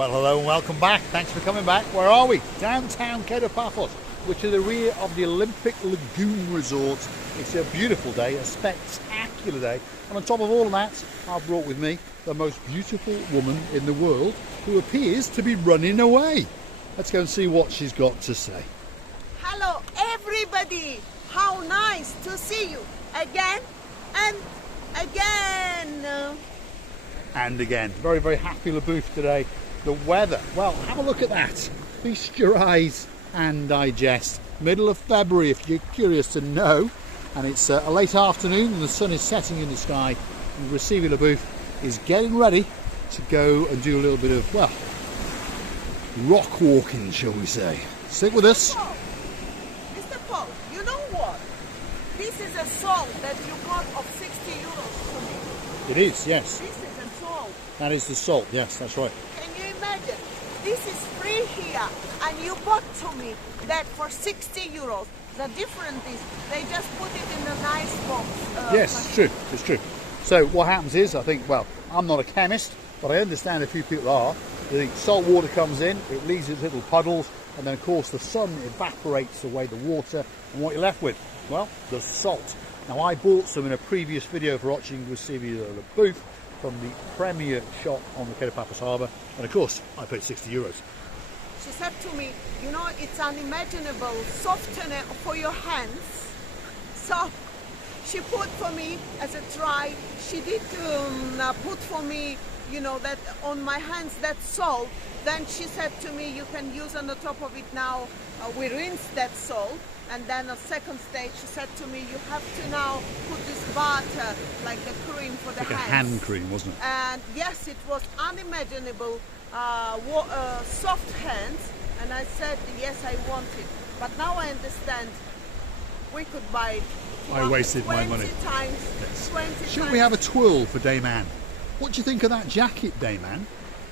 Well, hello and welcome back. Thanks for coming back. Where are we? Downtown Paphos, which is the rear of the Olympic Lagoon Resort. It's a beautiful day, a spectacular day. And on top of all of that, I've brought with me the most beautiful woman in the world who appears to be running away. Let's go and see what she's got to say. Hello, everybody. How nice to see you again and again. And again, very, very happy LaBouffe today. The weather, well, have a look at that. Feast your eyes and digest. Middle of February, if you're curious to know. And it's a late afternoon and the sun is setting in the sky. And Receiving LaBouffe is getting ready to go and do a little bit of, well, rock walking, shall we say. Stick with us. Mr. Paul, you know what? This is a salt that you got of 60 euros for me. It is, yes. This is a salt. That is the salt, yes, that's right. Can you imagine? This is free here and you bought to me that for 60 euros. The difference is they just put it in a nice box. Yes, it's true, it's true. So what happens is, I think, well, I'm not a chemist, but I understand a few people are. The salt water comes in, it leaves its little puddles, and then of course the sun evaporates away the water, and what you're left with? Well, the salt. Now I bought some in a previous video for watching Receiving LaBouffe from the premier shop on the Paphos Harbour, and of course I paid 60 euros. She said to me, you know, it's unimaginable softener for your hands. So she put for me as a try. She did put for me, you know, that on my hands that salt. Then she said to me, you can use on the top of it now. We rinse that salt. And then a second stage, she said to me, you have to now put this butter, like the cream for the like hands. a hand cream, wasn't it? And yes, it was unimaginable soft hands. And I said, yes, I want it. But now I understand we could buy it. I wasted my money. 20 times. Yes. 20 Should times. we have a twirl for Dame Anne? What do you think of that jacket, Dame Anne?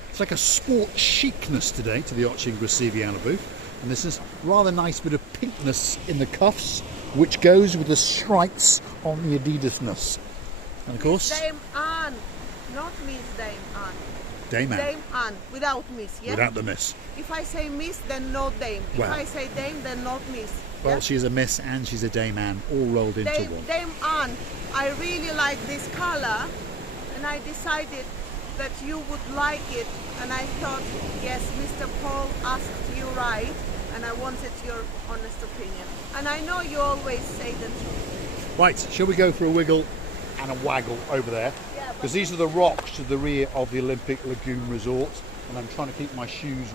It's like a sport chicness today to the watching Receiving LaBouffe. And there's this rather nice bit of pinkness in the cuffs, which goes with the stripes on the Adidasness. And of course, Dame Anne, not Miss Dame Anne. Dame Anne. Dame Anne, without Miss, yeah? Without the miss. If I say Miss, then no Dame. Well. If I say Dame, then not Miss. Well, yeah? she's a miss and she's a Dame Anne, all rolled into one. Dame Anne, I really like this color, and I decided that you would like it, and I thought, yes, Mr. Paul asked you right, and I wanted your honest opinion. And I know you always say the truth. Right, shall we go for a wiggle and a waggle over there? Yeah, because these are the rocks to the rear of the Olympic Lagoon Resort, and I'm trying to keep my shoes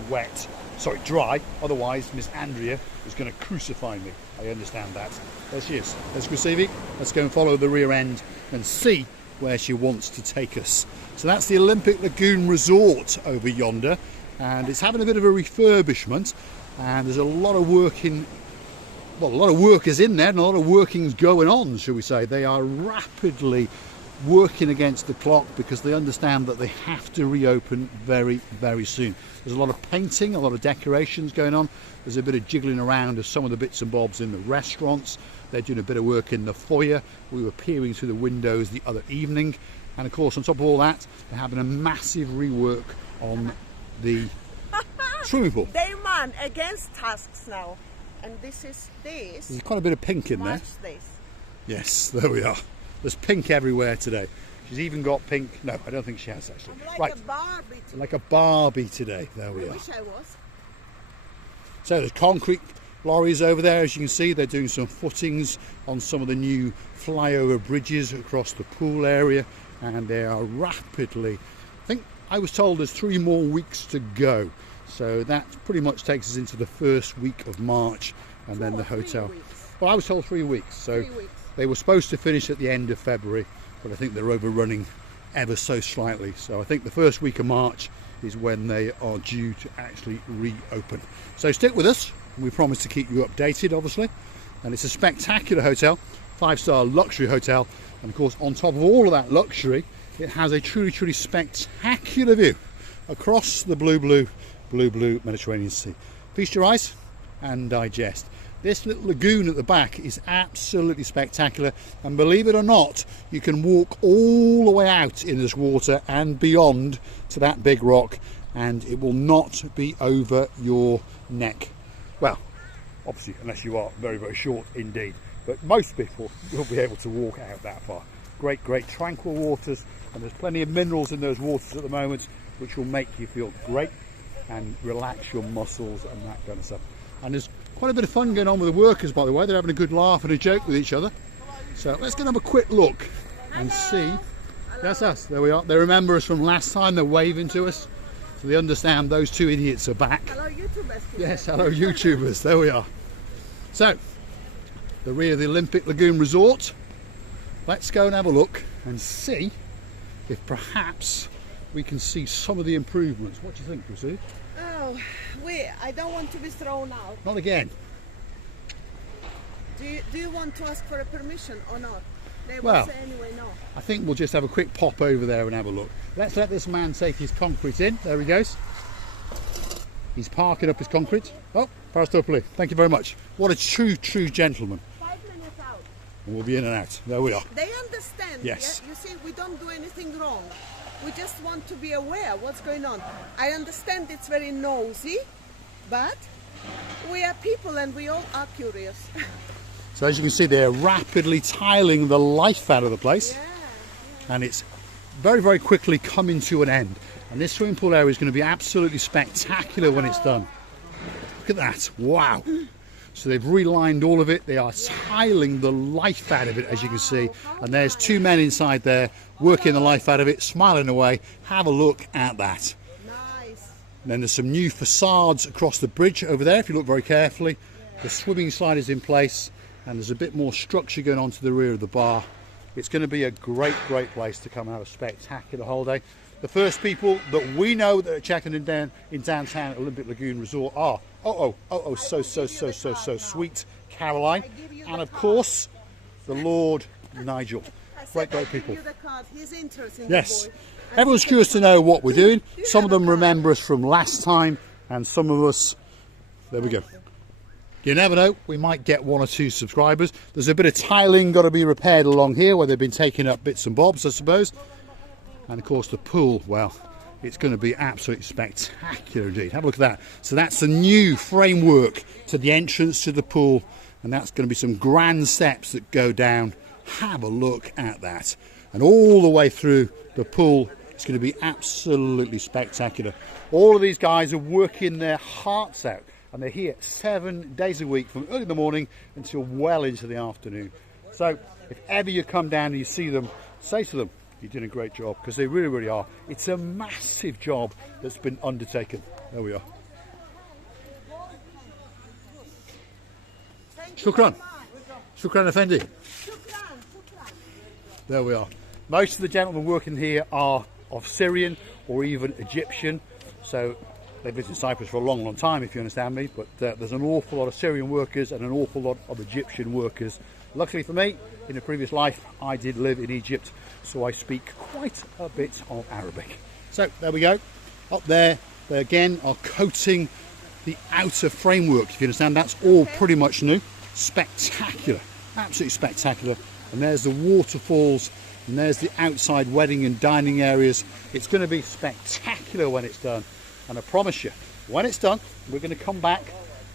dry, otherwise Miss Andrea is going to crucify me. I understand that. There she is. Let's go, Stevie. Let's go and follow the rear end and see where she wants to take us. So that's the Olympic Lagoon Resort over yonder, and it's having a bit of a refurbishment, and there's a lot of workers in there and a lot of workings going on, shall we say. They are rapidly working against the clock because they understand that they have to reopen very, very soon. There's a lot of painting, a lot of decorations going on. There's a bit of jiggling around of some of the bits and bobs in the restaurants. They're doing a bit of work in the foyer. We were peering through the windows the other evening. And of course, on top of all that, they're having a massive rework on the swimming pool. Dame Anne against tasks now. And this. There's quite a bit of pink in there. Match this. Yes, there we are. There's pink everywhere today. She's even got pink. No, I don't think she has actually. I'm like a Barbie today. Like a Barbie today. There we I are. wish I was. So there's concrete lorries over there, as you can see. They're doing some footings on some of the new flyover bridges across the pool area, and they are rapidly, I think I was told there's 3 more weeks to go. So that pretty much takes us into the first week of March, and then the hotel. Well, I was told 3 weeks. So 3 weeks. They were supposed to finish at the end of February, but I think they're overrunning ever so slightly. So I think the first week of March is when they are due to actually reopen. So stick with us. We promise to keep you updated, obviously. And it's a spectacular hotel, 5-star luxury hotel. And of course, on top of all of that luxury, it has a truly, truly spectacular view across the blue Mediterranean Sea. Feast your eyes and digest. This little lagoon at the back is absolutely spectacular, and believe it or not, you can walk all the way out in this water and beyond to that big rock, and it will not be over your neck. Well, obviously, unless you are very, very short indeed. But most people will be able to walk out that far. Great, great tranquil waters, and there's plenty of minerals in those waters at the moment, which will make you feel great and relax your muscles and that kind of stuff. And there's quite a bit of fun going on with the workers, by the way. They're having a good laugh and a joke with each other. So let's go and have a quick look and see. That's us. There we are. They remember us from last time. They're waving to us. So they understand those two idiots are back. Hello, YouTubers. Yes, hello, YouTubers. There we are. So, the rear of the Olympic Lagoon Resort. Let's go and have a look and see if perhaps we can see some of the improvements. What do you think, Lucy? Oh, I don't want to be thrown out. Not again. Do you want to ask for a permission or not? They will Well, say anyway no. I think we'll just have a quick pop over there and have a look. Let's let this man take his concrete in. There he goes. He's parking up his concrete. Oh, Parastopoli, thank you very much. What a true, true gentleman. 5 minutes out. We'll be in and out. There we are. They understand. Yes. Yeah? You see, we don't do anything wrong. We just want to be aware what's going on. I understand it's very nosy, but we are people and we all are curious. So as you can see, they're rapidly tiling the life out of the place. Yeah. And it's very, very quickly coming to an end. And this swimming pool area is going to be absolutely spectacular when it's done. Look at that. Wow. So they've relined all of it. They are tiling the life out of it, as you can see. And there's two men inside there working the life out of it, smiling away. Have a look at that. Nice. And then there's some new facades across the bridge over there, if you look very carefully. The swimming slide is in place, and there's a bit more structure going on to the rear of the bar. It's going to be a great, great place to come and have a spectacular holiday. The first people that we know that are checking in downtown Olympic Lagoon Resort are, so sweet Caroline, and of course, the Lord Nigel. Great, great people. He's interesting. Yes. Everyone's curious to know what we're doing. Some of them remember us from last time, and some of us, there we go. You never know, we might get 1 or 2 subscribers. There's a bit of tiling got to be repaired along here where they've been taking up bits and bobs, I suppose. And of course the pool, well, it's going to be absolutely spectacular indeed. Have a look at that. So that's the new framework to the entrance to the pool, and that's going to be some grand steps that go down. Have a look at that. And all the way through the pool, it's going to be absolutely spectacular. All of these guys are working their hearts out. And they're here 7 days a week from early in the morning until well into the afternoon. So if ever you come down and you see them, say to them, you're doing a great job, because they really, really are. It's a massive job that's been undertaken. There we are. Shukran. Shukran Effendi. There we are. Most of the gentlemen working here are of Syrian or even Egyptian. So they visited Cyprus for a long, long time, if you understand me, but there's an awful lot of Syrian workers and an awful lot of Egyptian workers. Luckily for me, in a previous life, I did live in Egypt, so I speak quite a bit of Arabic. So there we go. Up there, they again are coating the outer framework, if you understand. That's all pretty much new. Spectacular, absolutely spectacular. And there's the waterfalls, and there's the outside wedding and dining areas. It's going to be spectacular when it's done. And I promise you, when it's done, we're going to come back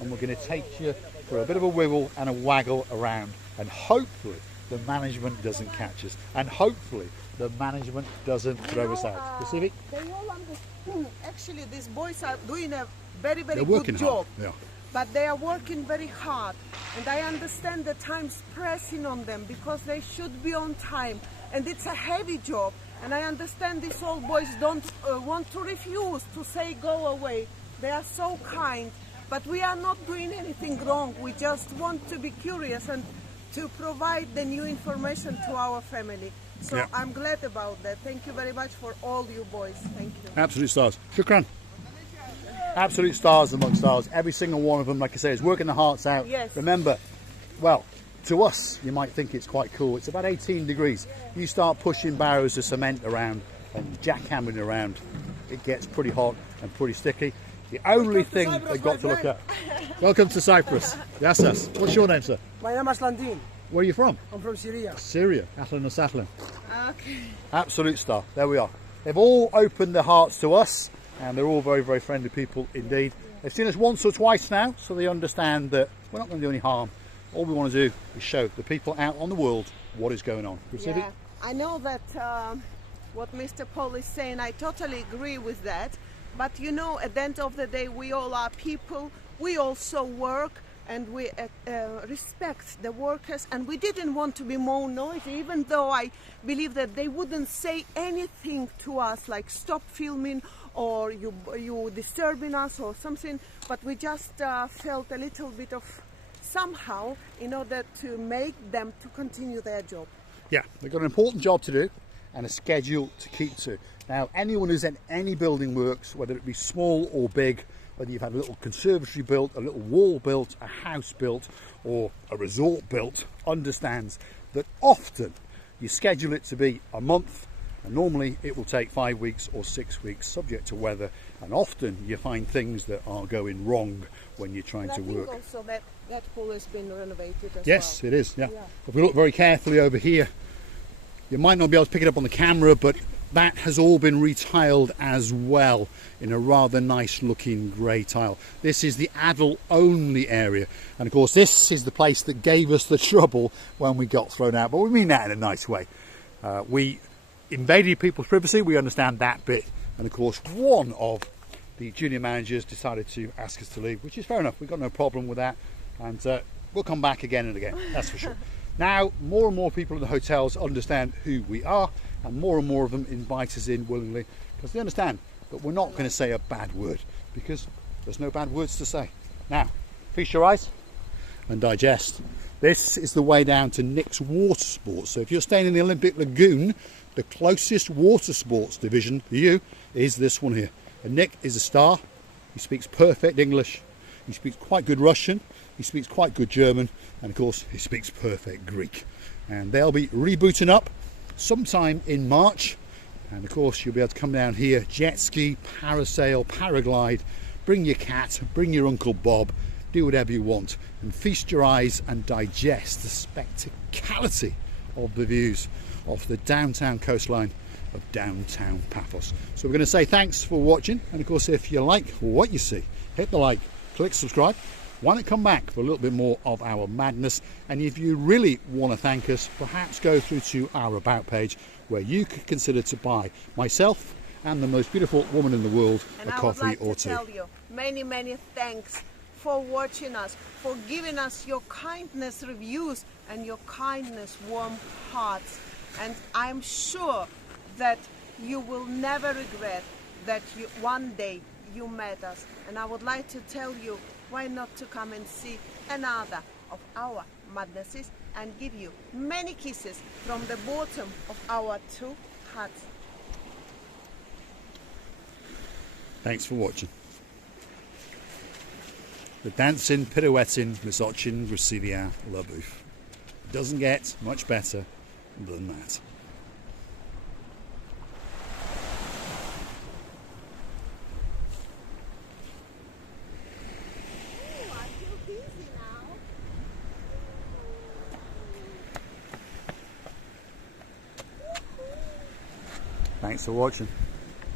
and we're going to take you for a bit of a wiggle and a waggle around. And hopefully the management doesn't catch us. And hopefully the management doesn't throw us out. You see, Vic? They all understand. Actually, these boys are doing a very, very They're good job. Yeah. But they are working very hard. And I understand the time's pressing on them because they should be on time. And it's a heavy job. And I understand these old boys don't want to refuse to say go away. They are so kind. But we are not doing anything wrong. We just want to be curious and to provide the new information to our family. So yeah. I'm glad about that. Thank you very much for all you boys. Thank you. Absolute stars. Shukran. Absolute stars among stars. Every single one of them, like I say, is working their hearts out. Yes. Remember, well, to us, you might think it's quite cool. It's about 18 degrees. You start pushing barrows of cement around and jackhammering around, it gets pretty hot and pretty sticky. The only thing they've got to look at. Welcome to Cyprus. Yes, yes. What's your name, sir? My name is Landin. Where are you from? I'm from Syria. Syria. Ahlan wa sahlan. Okay. Absolute star. There we are. They've all opened their hearts to us, and they're all very, very friendly people indeed. They've seen us once or twice now, so they understand that we're not going to do any harm. All we want to do is show the people out on the world what is going on. Yeah, I know that what Mr. Paul is saying, I totally agree with that. But you know, at the end of the day, we all are people. We also work, and we respect the workers, and we didn't want to be more noisy, even though I believe that they wouldn't say anything to us like stop filming or you disturbing us or something, but we just felt a little bit of somehow in order to make them to continue their job. Yeah, they've got an important job to do and a schedule to keep to. Now, anyone who's in any building works, whether it be small or big, whether you've had a little conservatory built, a little wall built, a house built, or a resort built, understands that often you schedule it to be a month, and normally it will take 5 weeks or 6 weeks, subject to weather, and often you find things that are going wrong when you're trying to work. I think also that pool has been renovated as well. Yes, it is, yeah. If we look very carefully over here, you might not be able to pick it up on the camera, but that has all been retiled as well in a rather nice looking grey tile. This is the adult only area, and of course this is the place that gave us the trouble when we got thrown out, but we mean that in a nice way. We invaded people's privacy, we understand that bit, and of course one of the junior managers decided to ask us to leave, which is fair enough. We've got no problem with that, and we'll come back again and again, that's for sure. Now more and more people in the hotels understand who we are, and more of them invite us in willingly, because they understand that we're not going to say a bad word, because there's no bad words to say. Now, feast your eyes and digest. This is the way down to Nick's Water Sports. So if you're staying in the Olympic Lagoon, the closest water sports division to you is this one here. And Nick is a star. He speaks perfect English. He speaks quite good Russian. He speaks quite good German. And of course, he speaks perfect Greek. And they'll be rebooting up sometime in March, and of course you'll be able to come down here, jet ski, parasail, paraglide, bring your cat, bring your Uncle Bob, do whatever you want, and feast your eyes and digest the spectacality of the views of the downtown coastline of downtown Paphos. So we're going to say thanks for watching, and of course if you like what you see, hit the like, click subscribe. Why not come back for a little bit more of our madness? And if you really want to thank us, perhaps go through to our About page, where you could consider to buy myself and the most beautiful woman in the world a coffee or two. And I would like to tell you many thanks for watching us, for giving us your kindness reviews and your kindness warm hearts. And I'm sure that you will never regret that one day you met us. And I would like to tell you, why not to come and see another of our madnesses and give you many kisses from the bottom of our 2 hearts. Thanks for watching. The dancing, pirouetting, risotchin, Brasilia, La Bouffe. Doesn't get much better than that. Thanks for watching.